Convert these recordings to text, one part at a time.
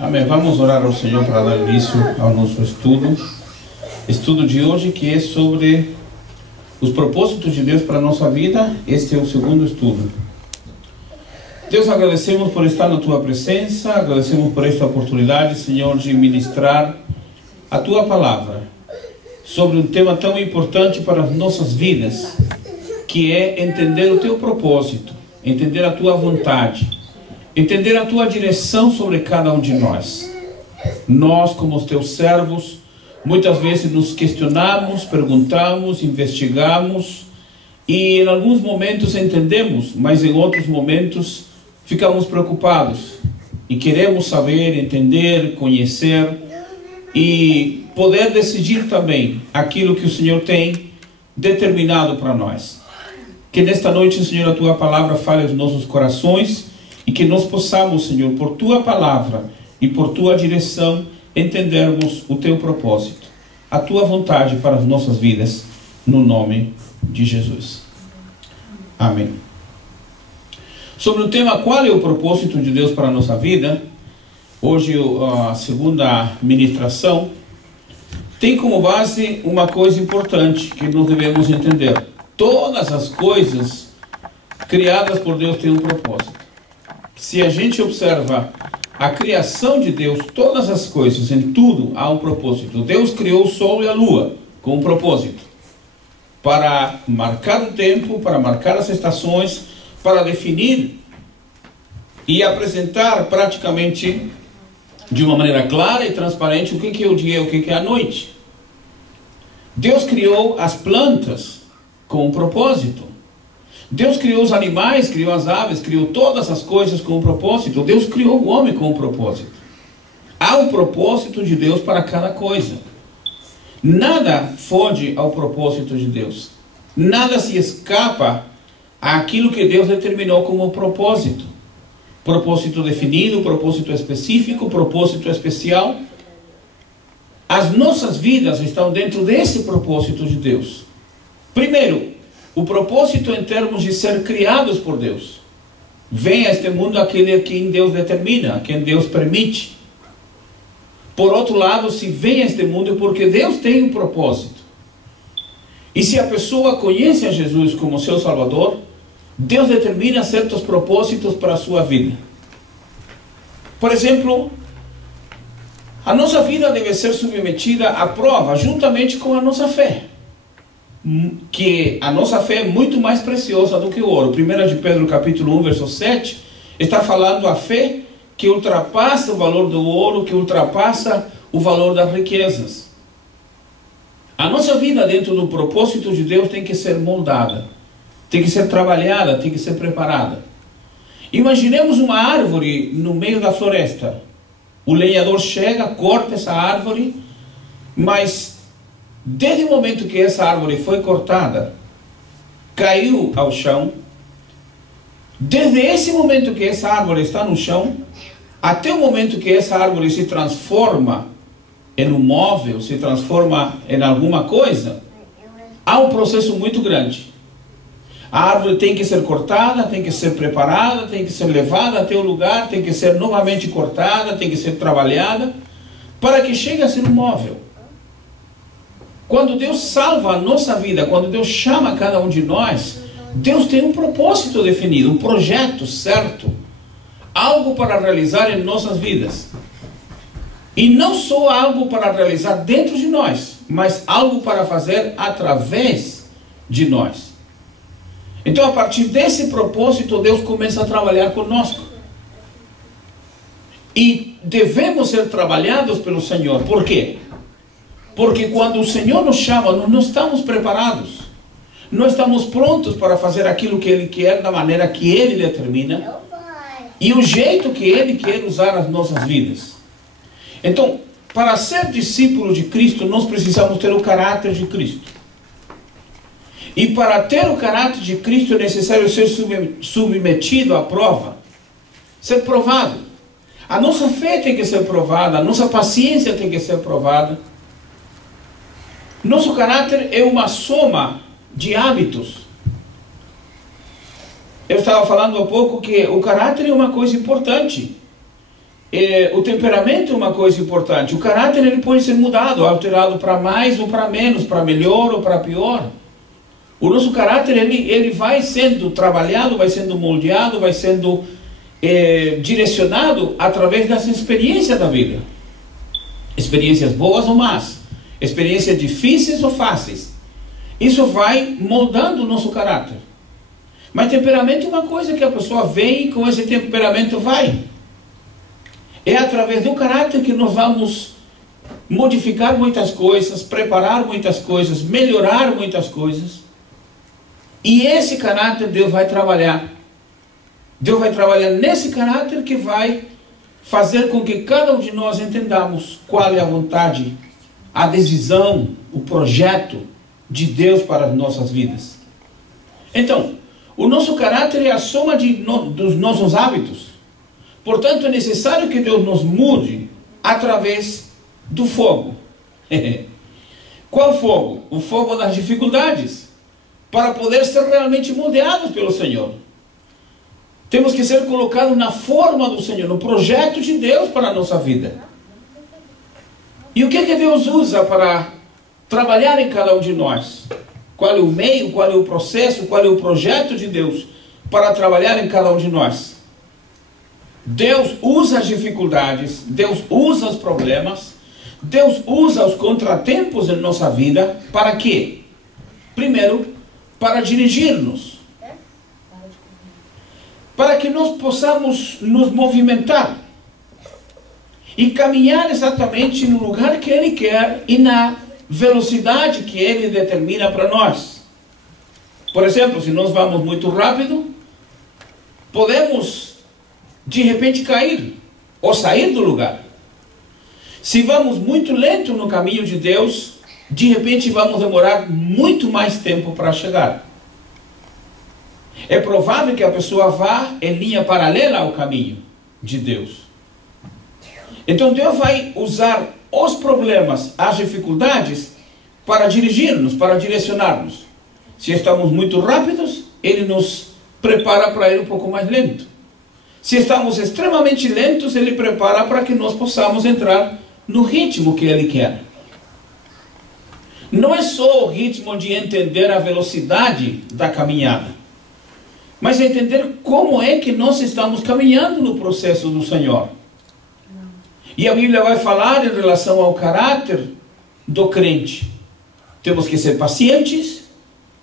Amém. Vamos orar ao Senhor para dar início ao nosso estudo de hoje, que é sobre os propósitos de Deus para a nossa vida. Este é o segundo estudo. Deus, agradecemos por estar na Tua presença, agradecemos por esta oportunidade, Senhor, de ministrar a Tua palavra sobre um tema tão importante para as nossas vidas, que é entender o Teu propósito, entender a Tua vontade, entender a Tua direção sobre cada um de nós. Nós, como os Teus servos, muitas vezes nos questionamos, perguntamos, investigamos, e em alguns momentos entendemos, mas em outros momentos ficamos preocupados e queremos saber, entender, conhecer e poder decidir também aquilo que o Senhor tem determinado para nós. Que nesta noite, Senhor, a Tua palavra fale aos nossos corações e que nós possamos, Senhor, por Tua palavra e por Tua direção, entendermos o Teu propósito, a Tua vontade para as nossas vidas, no nome de Jesus. Amém. Sobre o tema qual é o propósito de Deus para a nossa vida, hoje a segunda ministração tem como base uma coisa importante que nós devemos entender. Todas as coisas criadas por Deus têm um propósito. Se a gente observa a criação de Deus, todas as coisas, em tudo há um propósito. Deus criou o sol e a lua com um propósito, para marcar o tempo, para marcar as estações, para definir e apresentar praticamente de uma maneira clara e transparente o que é o dia e o que é a noite. Deus criou as plantas com um propósito. Deus criou os animais, criou as aves, criou todas as coisas com um propósito. Deus criou o homem com um propósito. Há um propósito de Deus para cada coisa. Nada foge ao propósito de Deus. Nada se escapa àquilo que Deus determinou como propósito. Propósito definido, propósito específico, propósito especial. As nossas vidas estão dentro desse propósito de Deus. Primeiro, o propósito em termos de ser criados por Deus. Vem a este mundo aquele a quem Deus determina, a quem Deus permite. Por outro lado, se vem a este mundo é porque Deus tem um propósito. E se a pessoa conhece a Jesus como seu Salvador, Deus determina certos propósitos para a sua vida. Por exemplo, a nossa vida deve ser submetida à prova juntamente com a nossa fé. Que a nossa fé é muito mais preciosa do que o ouro. 1 de Pedro capítulo 1, verso 7, está falando a fé que ultrapassa o valor do ouro, que ultrapassa o valor das riquezas. A nossa vida dentro do propósito de Deus tem que ser moldada, tem que ser trabalhada, tem que ser preparada. Imaginemos uma árvore no meio da floresta. O lenhador chega, corta essa árvore, mas desde o momento que essa árvore foi cortada, caiu ao chão, desde esse momento que essa árvore está no chão, até o momento que essa árvore se transforma em um móvel, se transforma em alguma coisa, há um processo muito grande. A árvore tem que ser cortada, tem que ser preparada, tem que ser levada até o lugar, tem que ser novamente cortada, tem que ser trabalhada, para que chegue a ser um móvel. Quando Deus salva a nossa vida, quando Deus chama cada um de nós, Deus tem um propósito definido, um projeto certo, algo para realizar em nossas vidas. E não só algo para realizar dentro de nós, mas algo para fazer através de nós. Então, a partir desse propósito, Deus começa a trabalhar conosco. E devemos ser trabalhados pelo Senhor. Por quê? Porque quando o Senhor nos chama, nós não estamos preparados. Não estamos prontos para fazer aquilo que Ele quer, da maneira que Ele determina. E o jeito que Ele quer usar as nossas vidas. Então, para ser discípulo de Cristo, nós precisamos ter o caráter de Cristo. E para ter o caráter de Cristo é necessário ser submetido à prova. Ser provado. A nossa fé tem que ser provada, a nossa paciência tem que ser provada. Nosso caráter é uma soma de hábitos. Eu estava falando há pouco que o caráter é uma coisa importante. O temperamento é uma coisa importante. O caráter ele pode ser mudado, alterado para mais ou para menos, para melhor ou para pior. O nosso caráter ele vai sendo trabalhado, vai sendo moldeado, vai sendo direcionado através das experiências da vida. Experiências boas ou más, experiências difíceis ou fáceis. Isso vai moldando o nosso caráter. Mas temperamento é uma coisa que a pessoa vem e com esse temperamento vai. É através do caráter que nós vamos modificar muitas coisas, preparar muitas coisas, melhorar muitas coisas. E esse caráter Deus vai trabalhar. Deus vai trabalhar nesse caráter que vai fazer com que cada um de nós entendamos qual é a vontade, a decisão, o projeto de Deus para as nossas vidas. Então, o nosso caráter é a soma dos nossos hábitos. Portanto, é necessário que Deus nos mude através do fogo. Qual fogo? O fogo das dificuldades, para poder ser realmente moldeados pelo Senhor. Temos que ser colocados na forma do Senhor, no projeto de Deus para a nossa vida. E o que Deus usa para trabalhar em cada um de nós? Qual é o meio, qual é o processo, qual é o projeto de Deus para trabalhar em cada um de nós? Deus usa as dificuldades, Deus usa os problemas, Deus usa os contratempos em nossa vida para quê? Primeiro, para dirigir-nos. Para que nós possamos nos movimentar e caminhar exatamente no lugar que Ele quer e na velocidade que Ele determina para nós. Por exemplo, se nós vamos muito rápido, podemos de repente cair ou sair do lugar. Se vamos muito lento no caminho de Deus, de repente vamos demorar muito mais tempo para chegar. É provável que a pessoa vá em linha paralela ao caminho de Deus. Então Deus vai usar os problemas, as dificuldades, para dirigir-nos, para direcionar-nos. Se estamos muito rápidos, Ele nos prepara para ir um pouco mais lento. Se estamos extremamente lentos, Ele prepara para que nós possamos entrar no ritmo que Ele quer. Não é só o ritmo de entender a velocidade da caminhada, mas entender como é que nós estamos caminhando no processo do Senhor. E a Bíblia vai falar em relação ao caráter do crente. Temos que ser pacientes,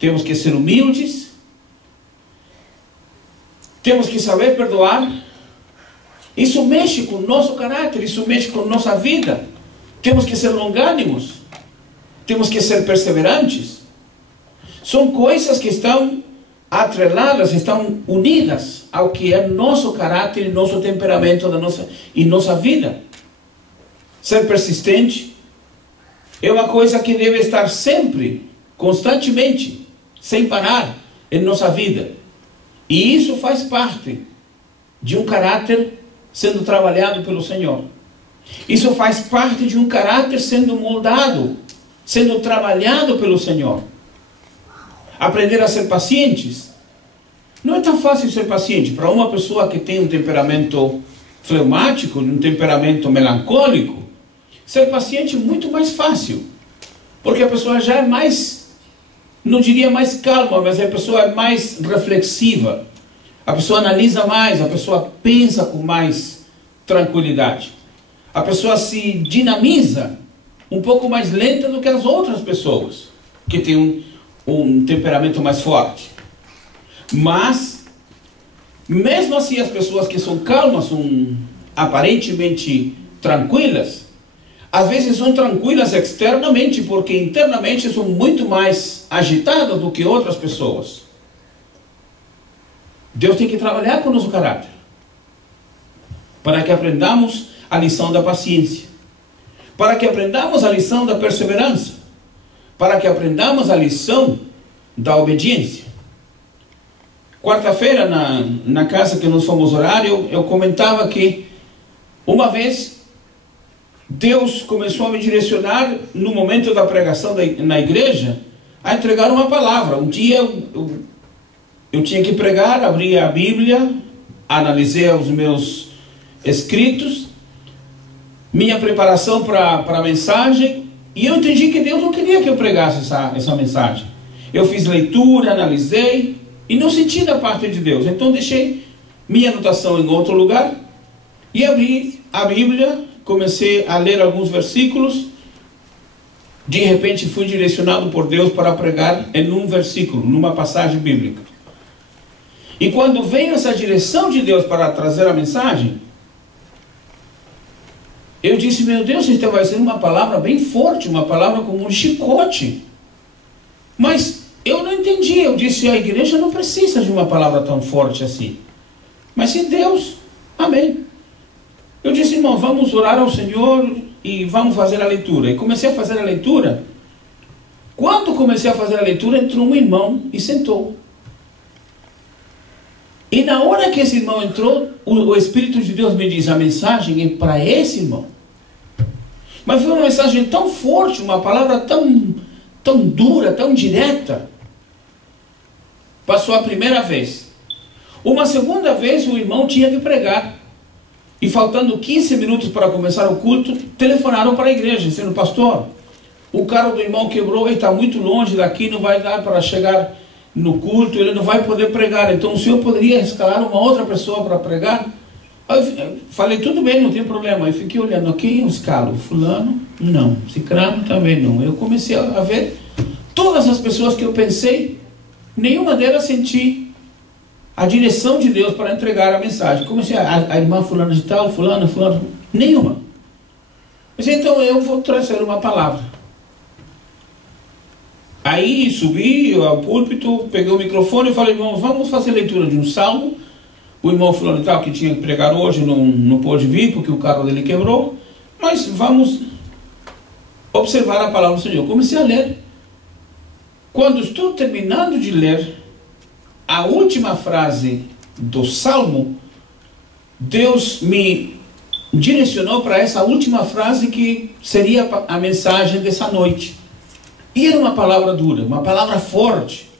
temos que ser humildes, temos que saber perdoar. Isso mexe com o nosso caráter, isso mexe com a nossa vida. Temos que ser longânimos, temos que ser perseverantes. São coisas que estão atreladas, estão unidas ao que é nosso caráter e nosso temperamento e nossa vida. Ser persistente é uma coisa que deve estar sempre, constantemente, sem parar em nossa vida. E isso faz parte de um caráter sendo trabalhado pelo Senhor. Isso faz parte de um caráter sendo moldado, sendo trabalhado pelo Senhor. Aprender a ser pacientes. Não é tão fácil ser paciente. Para uma pessoa que tem um temperamento fleumático, um temperamento melancólico, ser paciente é muito mais fácil. Porque a pessoa já é mais, não diria mais calma, mas a pessoa é mais reflexiva. A pessoa analisa mais, a pessoa pensa com mais tranquilidade. A pessoa se dinamiza um pouco mais lenta do que as outras pessoas que têm um temperamento mais forte. Mas, mesmo assim, as pessoas que são calmas, são aparentemente tranquilas, às vezes são tranquilas externamente, porque internamente são muito mais agitadas do que outras pessoas. Deus tem que trabalhar com o nosso caráter, para que aprendamos a lição da paciência, para que aprendamos a lição da perseverança, para que aprendamos a lição da obediência. Quarta-feira, na casa que nós fomos orar, eu comentava que uma vez Deus começou a me direcionar no momento da pregação na igreja a entregar uma palavra. Um dia eu tinha que pregar, abri a Bíblia, analisei os meus escritos, minha preparação para a mensagem, e eu entendi que Deus não queria que eu pregasse essa mensagem. Eu fiz leitura, analisei, e não senti da parte de Deus. Então deixei minha anotação em outro lugar, e abri a Bíblia, comecei a ler alguns versículos. De repente fui direcionado por Deus para pregar em um versículo, numa passagem bíblica. E quando veio essa direção de Deus para trazer a mensagem, eu disse, meu Deus, isso vai ser uma palavra bem forte, uma palavra como um chicote. Mas eu não entendi, eu disse, a igreja não precisa de uma palavra tão forte assim. Mas sim Deus, amém. Eu disse, irmão, vamos orar ao Senhor e vamos fazer a leitura. E comecei a fazer a leitura. Quando comecei a fazer a leitura, entrou um irmão e sentou. E na hora que esse irmão entrou, o Espírito de Deus me diz, a mensagem é para esse irmão. Mas foi uma mensagem tão forte, uma palavra tão dura, tão direta. Passou a primeira vez. Uma segunda vez o irmão tinha que pregar. E faltando 15 minutos para começar o culto, telefonaram para a igreja, dizendo, pastor, o carro do irmão quebrou, ele está muito longe daqui, não vai dar para chegar no culto, ele não vai poder pregar, então o senhor poderia escalar uma outra pessoa para pregar? Eu falei, tudo bem, não tem problema. Eu fiquei olhando, quem eu escalo? Fulano? Não. Cicrano? Também não. Eu comecei a ver todas as pessoas que eu pensei, nenhuma delas senti a direção de Deus para entregar a mensagem. Comecei a irmã fulano de tal, fulano, nenhuma. Mas então eu vou trazer uma palavra. Aí subi ao púlpito, peguei o microfone e falei, irmãos, vamos fazer leitura de um salmo. O irmão fulano de tal que tinha que pregar hoje não pôde vir porque o carro dele quebrou. Mas vamos observar a palavra do Senhor. Comecei a ler. Quando estou terminando de ler a última frase do salmo, Deus me direcionou para essa última frase que seria a mensagem dessa noite. E era uma palavra dura, uma palavra forte,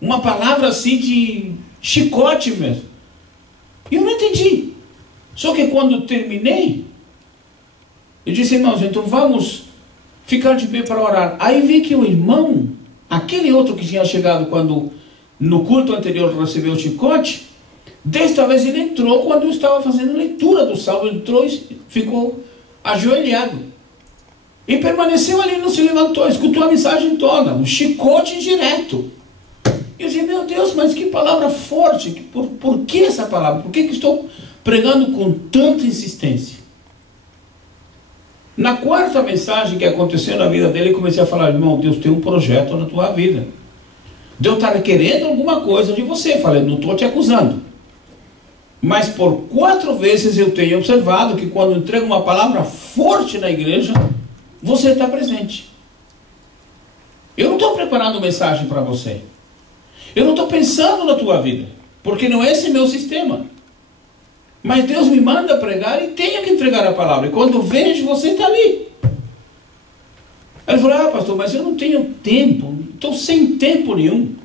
uma palavra assim de chicote mesmo. E eu não entendi. Só que quando terminei, eu disse, irmãos, então vamos ficar de pé para orar. Aí vi que o irmão, aquele outro que tinha chegado quando no culto anterior recebeu o chicote, desta vez ele entrou quando eu estava fazendo leitura do salmo, entrou e ficou ajoelhado. E permaneceu ali, não se levantou, escutou a mensagem toda, um chicote direto. E eu disse, meu Deus, mas que palavra forte, por que essa palavra? Por que estou pregando com tanta insistência? Na quarta mensagem que aconteceu na vida dele, eu comecei a falar, irmão, Deus tem um projeto na tua vida. Deus está querendo alguma coisa de você. Falei, não estou te acusando. Mas por 4 vezes eu tenho observado que quando entrego uma palavra forte na igreja, você está presente. Eu não estou preparando mensagem para você. Eu não estou pensando na tua vida, porque não é esse meu sistema. Mas Deus me manda pregar e tenho que entregar a palavra. E quando eu vejo, você está ali. Ele falou, pastor, mas eu não tenho tempo, estou sem tempo nenhum.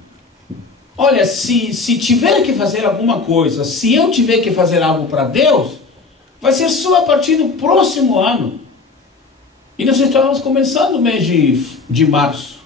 Olha, se tiver que fazer alguma coisa, se eu tiver que fazer algo para Deus, vai ser só a partir do próximo ano. E nós estávamos começando o mês de março.